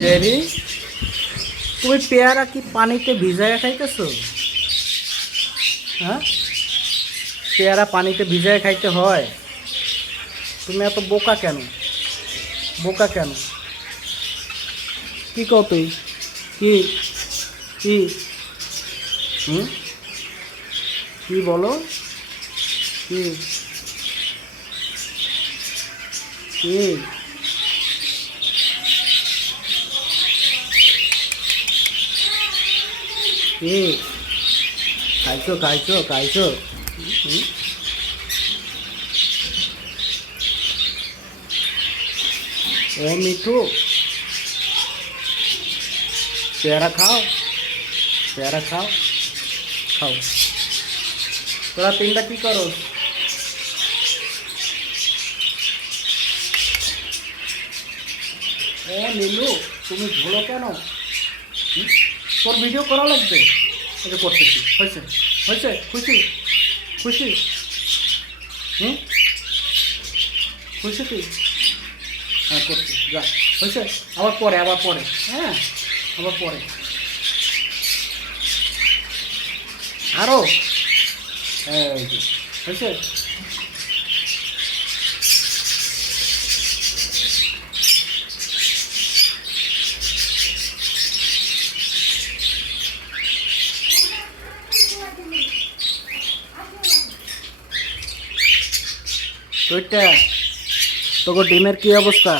Jerry, তুমি পেয়ারা কি পানিতে ভিজাইয়া খাইতেছো? হ্যাঁ, পেয়ারা পানিতে ভিজাইয়া খাইতে হয়? তুমি এত বোকা কেন? বোকা কেন? কি কও তুই? কি কি হুম, কি বলো? কি কি কি খাইছো খাইছো খাইছো? হুম, ও মিঠু, পেয়ারা খাও, পেয়ারা খাও, খাও। তোরা তিনটা কি করো? ও নীলু, তুমি ঝোলো কেন? হুম? তোর ভিডিও করা লাগবে? এটা করতেছি, হয়েছে, হয়েছে, খুশি, খুশি, হুম, খুশি তুই? হ্যাঁ করছি, যা, হয়েছে। আবার পরে, আবার পরে, হ্যাঁ, আবার পরে, আরও, এই যে, হয়েছে। ওইটা তোকে ডিমের কি অবস্থা?